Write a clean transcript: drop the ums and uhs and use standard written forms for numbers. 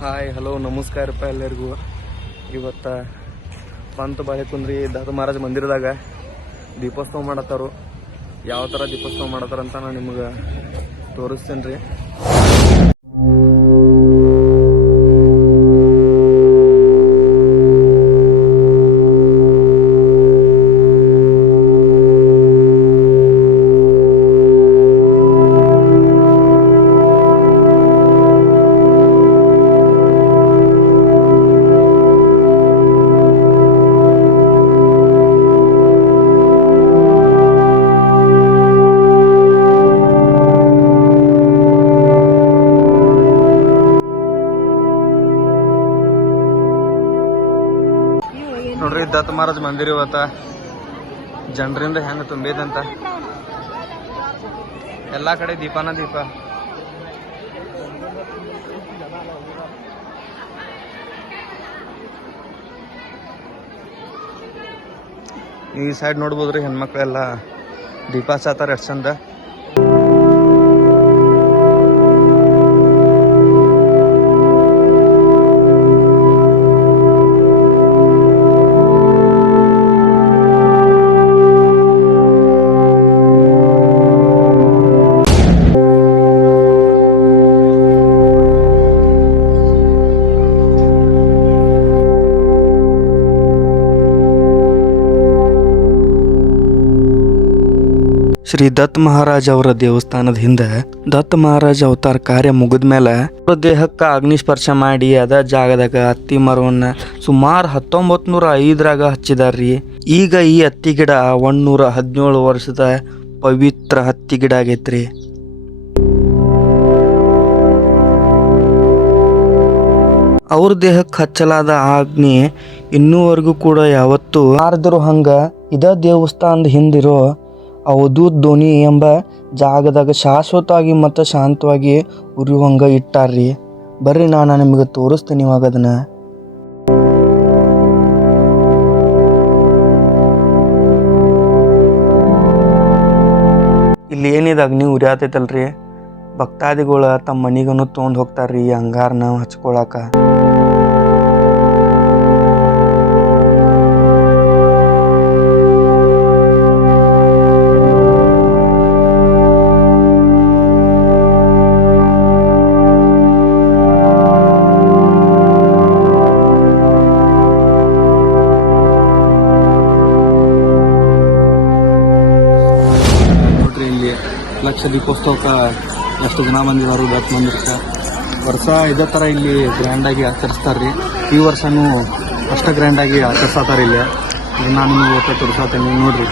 Hi hello ನಮಸ್ಕಾರಪ್ಪ ಎಲ್ಲರಿಗೂ. ಇವತ್ತು ಬಂತು ಬಾಳೆಕುಂದ್ರಿ ದತ್ತ ಮಹಾರಾಜ ಮಂದಿರದಾಗ ದೀಪೋತ್ಸವ ಮಾಡತ್ತಾರು. ಯಾವ ಥರ ದೀಪೋತ್ಸವ ಮಾಡತ್ತಾರಂತ ನಾನು ನಿಮ್ಗೆ ತೋರಿಸ್ತೇನೆ ರೀ. ನೋಡ್ರಿ ದತ್ತ ಮಹಾರಾಜ್ ಮಂದಿರ ಇವತ್ತ ಜನರಿಂದ ಹೆಂಗ ತುಂಬಿದಂತ. ಎಲ್ಲಾ ಕಡೆ ದೀಪಾನ ದೀಪ. ಈ ಸೈಡ್ ನೋಡ್ಬೋದ್ರಿ ಹೆಣ್ಮಕ್ಳೆಲ್ಲ ದೀಪ ಹಚ್ಚಾತಾರ ಎಷ್ಟ್ ಚಂದ. ಶ್ರೀ ದತ್ತ ಮಹಾರಾಜ್ ಅವರ ದೇವಸ್ಥಾನದ ಹಿಂದೆ ದತ್ತ ಮಹಾರಾಜ್ ಅವತಾರ ಕಾರ್ಯ ಮುಗಿದ ಮೇಲೆ ಅವರ ದೇಹಕ್ಕೆ ಅಗ್ನಿಸ್ಪರ್ಶ ಮಾಡಿ ಅದ ಜಾಗದಾಗ ಹತ್ತಿ ಮರವನ್ನ ಸುಮಾರು 1905 ಹಚ್ಚಿದಾರ್ರಿ. ಈಗ ಈ ಹತ್ತಿ ಗಿಡ 117 ವರ್ಷದ ಪವಿತ್ರ ಹತ್ತಿ ಗಿಡ ಆಗೈತ್ರಿ. ಅವ್ರ ದೇಹಕ್ಕೆ ಹಚ್ಚಲಾದ ಅಗ್ನಿ ಇನ್ನೂವರೆಗೂ ಕೂಡ ಯಾವತ್ತೂ ಆರ್ದರು. ಹಂಗ ಇದ ದೇವಸ್ಥಾನದ ಹಿಂದಿರೋ ಅವಧೂತ್ ದೋಣಿ ಎಂಬ ಜಾಗದಾಗ ಶಾಶ್ವತವಾಗಿ ಮತ್ತು ಶಾಂತವಾಗಿ ಉರಿಯುವಂಗ ಇಟ್ಟಾರ್ರಿ. ಬರ್ರಿ ನಾನು ನಿಮಗೆ ತೋರಿಸ್ತೀನಿ ಇವಾಗ ಅದನ್ನ. ಇಲ್ಲಿ ಏನಿದೆ ಅಗ್ನಿ ಉರಿಯಾತೈತಲ್ರಿ, ಭಕ್ತಾದಿಗಳು ತಮ್ಮ ಮನಿಗನು ತೊಗೊಂಡು ಹೋಗ್ತಾರ್ರಿ ಈ ಅಂಗಾರನ ಹಚ್ಕೊಳಕ. ಲಕ್ಷ ದೀಪೋತ್ಸವಕ್ಕೆ ಎಷ್ಟು ಜನ ಬಂದಿದ್ದಾರೆ ದತ್ತ ಮಂದಿರಕ್ಕೆ. ವರ್ಷ ಇದೇ ಥರ ಇಲ್ಲಿ ಗ್ರ್ಯಾಂಡಾಗಿ ಆಚರಿಸ್ತಾರೆ ರೀ. ಈ ವರ್ಷನೂ ಅಷ್ಟು ಗ್ರ್ಯಾಂಡಾಗಿ ಆಚರಿಸ್ತಾರೆ ಇಲ್ಲಿ. ನಾನು ನಿಮಗೆ ತೋರಿಸತ್ತೇನೆ ನೋಡ್ರಿ.